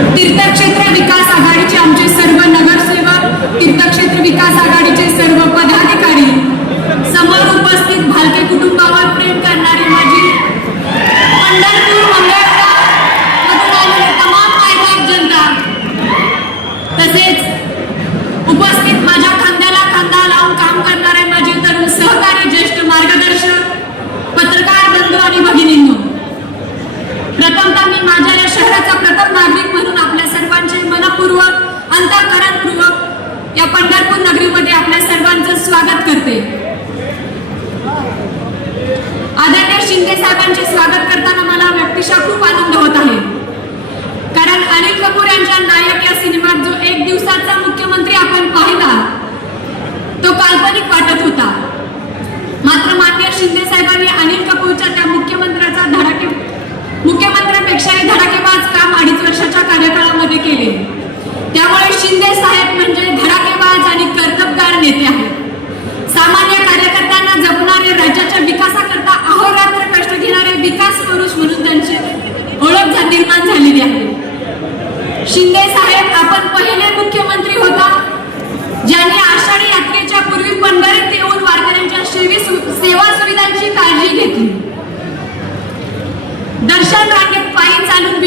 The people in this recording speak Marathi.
तीर्थक्षेत्र विकास आघाडीचे आमचे सर्व नगरसेवक, तीर्थक्षेत्र विकास आघाडीचे सर्व पदाधिकारी, समोर उपस्थित भालके कुटुंबावर प्रेम करणारी माझी पंढरपूर मंगळवेढा मधून आलेली तमाम मायबाप जनता, तसेच उपस्थित माझ्या खांद्याला खांदा लावून काम करणारे माझे तरुण सहकारी, ज्येष्ठ मार्गदर्शक, पत्रकार बंधू आणि भगिनींनो, प्रथमतः मी माझ्या या शहराचा प्रथम नागरिक म्हणून आपल्या सर्वांचे मनपूर्वक, अंतःकरणपूर्वक या पंढरपूर नगरीमध्ये आपल्या सर्वांचं स्वागत करते. आदरणीय शिंदे साहेबांचे स्वागत करताना मला व्यक्तिशः खूप आनंद होत आहे, कारण अनिल कपूर यांच्या नायक या सिनेमात जो एक दिवसाचा मुख्यमंत्री आपण पाहिला तो काल्पनिक वाटत होता. मात्र माननीय शिंदे साहेबांनी अनिल कपूरच्या त्या मुख्यमंत्र्यांपेक्षाही धडाकेबाज काम 2.5 वर्षाच्या कार्यकाळामध्ये केले. त्यामुळे शिंदे साहेब म्हणजे धडाकेबाज आणि कर्तबगार नेते आहेत. सामान्य कार्यकर्त्यांना जपणारे, राज्याच्या विकासाकरता अहोरात्र कष्ट घेणारे विकास पुरुष म्हणून त्यांची ओळख निर्माण झालेली आहे. शिंदे साहेब आपण पहिले मुख्यमंत्री होता ज्यांनी आषाढी यात्रेच्या पूर्वी पंढरीत येऊन वारकऱ्यांच्या सेवा सुविधांची काळजी घेतली. दर्शन रांगेत पायी चालून